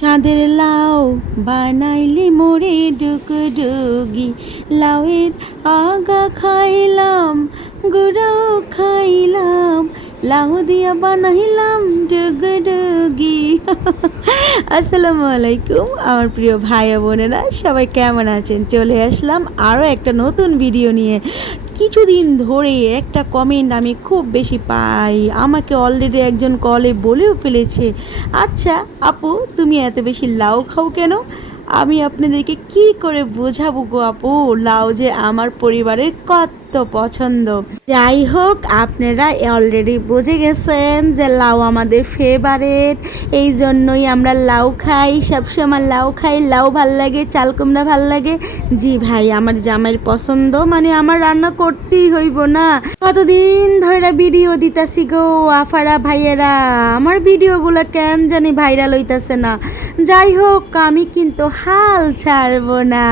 চাঁদের লাউ বানাইলি মোরে ডুগডুগি, লাউয়ের আগা খাইলাম, গুঁড়াও খাইলাম, লাউ দিয়া বানাইলাম ডুগডুগি। আসসালামু আলাইকুম আমার প্রিয় ভাই বোনেরা, সবাই কেমন আছেন? চলে আসলাম আরও একটা নতুন ভিডিও নিয়ে। কিছুদিন ধরে একটা কমেন্ট আমি খুব বেশি পাই, আমাকে অলরেডি একজন কলে বলেও ফেলেছে, আচ্ছা আপু তুমি এত বেশি লাউ খাও কেন? আমি আপনাদেরকে কি করে বোঝাবো গো আপু, লাউ যে আমার পরিবারের কত পছন্দ। যাই হোক, আপনারা অলরেডি বুঝে গেছেন যে লাউ আমাদের ফেভারেট, এই জন্যই আমরা লাউ খাই, সবসময় লাউ খাই। লাউ ভাল লাগে, চাল কুমড়া ভাল লাগে। জি ভাই, আমার জামাইয়ের পছন্দ, মানে আমার রান্না করতেই হইব না। কতদিন ধরে ভিডিও দিতাছি গো আফারা ভাইয়েরা, আমার ভিডিওগুলো কেন জানি ভাইরাল হইতাছে না। যাই হোক, আমি কিন্তু হাল ছাড়বো না,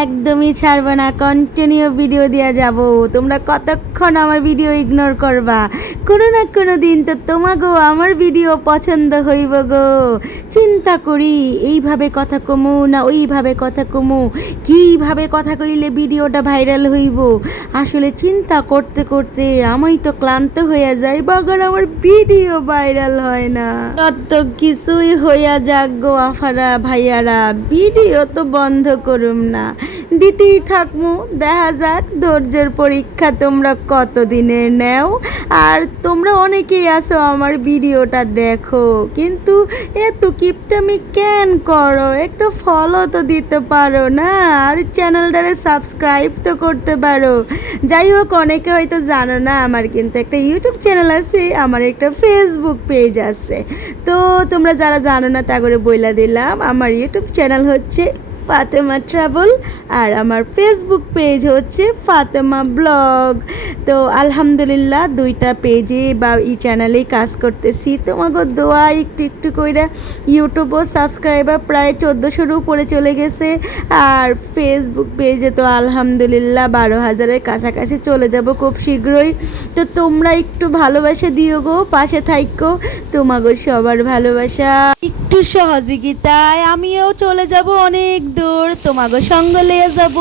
একদমই ছাড়বো না, কন্টিনিউ ভিডিও দেওয়া যাব। তোমরা কতক্ষণ আমার ভিডিও ইগনোর করবা? কোনো না কোনো দিন তো তোমাগো আমার ভিডিও পছন্দ হইব গো। চিন্তা করি এইভাবে কথা কমু না ওইভাবে কথা কমু, কীভাবে কথা কইলে ভিডিওটা ভাইরাল হইব। আসলে চিন্তা করতে করতে আমি তো ক্লান্ত হইয়া যাই, বাগার আমার ভিডিও ভাইরাল হয় না। তত কিছুই হইয়া যাক গো আফারা ভাইয়ারা, ভিডিও তো বন্ধ করুম না, দিতেই থাকমু। দেখা যাক ধৈর্যের পরীক্ষা তোমরা কতদিনের নেও। আর তোমরা অনেকেই আছো আমার ভিডিওটা দেখো, কিন্তু এত কিপটামি কেন করো? একটু ফলো তো দিতে পারো না, আর চ্যানেলটারে সাবস্ক্রাইব তো করতে পারো। যাই হোক, অনেকে হয়তো জানো না, আমার কিন্তু একটা ইউটিউব চ্যানেল আছে, আমার একটা ফেসবুক পেজ আছে। তো তোমরা যারা জানো না তা করে বইলা দিলাম, আমার ইউটিউব চ্যানেল হচ্ছে ফাতেমা ট্রাভেল, আর আমার ফেসবুক পেজ হচ্ছে ফাতেমা ব্লগ। তো আলহামদুলিল্লাহ দুইটা পেজে বা এই চ্যানেলেই কাজ করতেছি। তোমাকে দোয়া একটু একটু করে ইউটিউবও সাবস্ক্রাইবার প্রায় 1400-র উপরে চলে গেছে, আর ফেসবুক পেজে তো আলহামদুলিল্লাহ 12,000-এর কাছাকাছি চলে যাব খুব শীঘ্রই। তো তোমরা একটু ভালোবাসা দিও গো, পাশে থাইকো। তোমাকে সবার ভালোবাসা একটু সহযোগিতায় আমিও চলে যাব অনেক দূর, তোমাকে সঙ্গ নিয়ে যাব।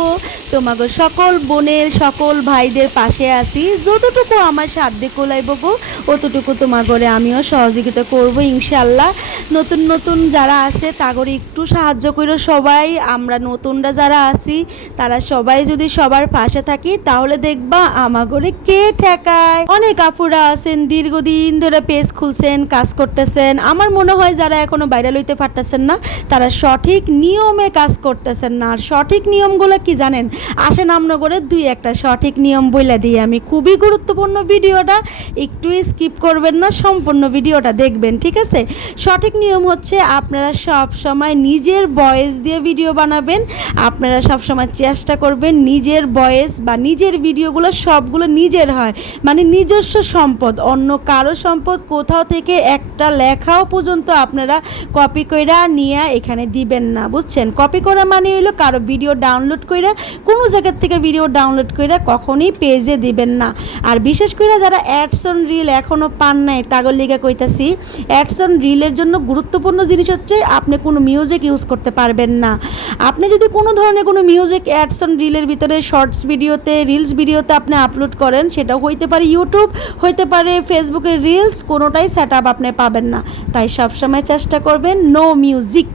তোমাকে সকল বোনের সকল ভাইদের পাশে আছি, যতটুকু আমার সাধ্যে কোলাইব গো অতটুকু তোমাকে আমিও সহযোগিতা করব ইনশাল্লাহ। নতুন নতুন যারা আছে তাগরে একটু সাহায্য করো সবাই। আমরা নতুনরা যারা আছি তারা সবাই যদি সবার পাশে থাকি, তাহলে দেখবা আমাগরে কে ঠেকায়। অনেক আপুরা আছেন দীর্ঘদিন ধরে পেজ খুলছেন, কাজ করতেছেন। আমার মনে হয় যারা এখনো ভাইরাল হইতে পারতেছেন না, তারা সঠিক নিয়মে কাজ করতেছেন না। আর সঠিক নিয়মগুলো কি জানেন? আসেন আমনগরে দুই একটা সঠিক নিয়ম বইলা দিই আমি। খুবই গুরুত্বপূর্ণ ভিডিওটা, একটু স্কিপ করবেন না, সম্পূর্ণ ভিডিওটা দেখবেন, ঠিক আছে? সঠিক নিয়ম হচ্ছে আপনারা সব সময় নিজের ভয়েস দিয়ে ভিডিও বানাবেন। আপনারা সব সময় চেষ্টা করবেন নিজের ভয়েস বা নিজের ভিডিওগুলো সবগুলো নিজের হয়, মানে নিজস্ব সম্পদ, অন্য কারো সম্পদ কোথাও থেকে একটা লেখাও পর্যন্ত আপনারা কপি কইরা নিয়ে এখানে দিবেন না, বুঝছেন? কপি করা মানে হলো কারো ভিডিও ডাউনলোড কইরা কোনো জায়গার থেকে ভিডিও ডাউনলোড কইরা কখনোই পেজে দিবেন না। আর বিশেষ করে যারা অ্যাডস অন রিল এখনও পান নাই তাগর লিগা কইতাছি, অ্যাডস অন রিলের জন্য গুরুত্বপূর্ণ জিনিস হচ্ছে আপনি কোনো মিউজিক ইউজ করতে পারবেন না। আপনি যদি কোনো ধরনের কোনো মিউজিক অ্যাডস অন রিলের ভিতরে শর্টস ভিডিওতে রিলস ভিডিওতে আপনি আপলোড করেন, সেটাও হইতে পারে ইউটিউব, হইতে পারে ফেসবুকের রিলস, কোনোটাই সেট আপ আপনি পাবেন না। তাই সবসময় চেষ্টা করবেন নো মিউজিক।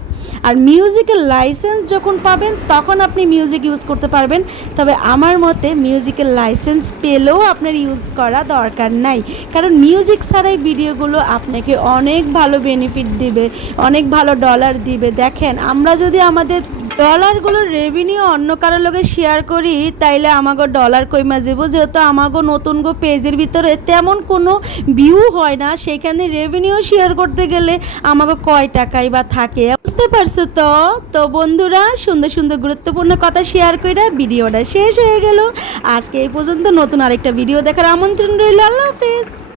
আর মিউজিকের লাইসেন্স যখন পাবেন তখন আপনি মিউজিক ইউজ করতে পারবেন। তবে আমার মতে মিউজিকের লাইসেন্স পেলেও আপনার ইউজ করা দরকার নাই, কারণ মিউজিক ছাড়াই ভিডিওগুলো আপনাকে অনেক ভালো বেনিফিট দিবে, অনেক ভালো ডলার দিবে। দেখেন, আমরা যদি আমাদের ডলারগুলোর রেভিনিউ অন্য কারোর লোকে শেয়ার করি, তাইলে আমাগো ডলার কইমা যাব, যেহেতু আমাগো নতুন গো পেজের ভিতরে তেমন কোনো ভিউ হয় না, সেখানে রেভিনিউ শেয়ার করতে গেলে আমাগো কয় টাকাই বা থাকে, বুঝতে পারছো তো? তো বন্ধুরা, সুন্দর সুন্দর গুরুত্বপূর্ণ কথা শেয়ার কইরা ভিডিওটা শেষ হয়ে গেল। আজকে এই পর্যন্ত, নতুন আরেকটা ভিডিও দেখার আমন্ত্রণ রইল। আল্লাহ হাফেজ।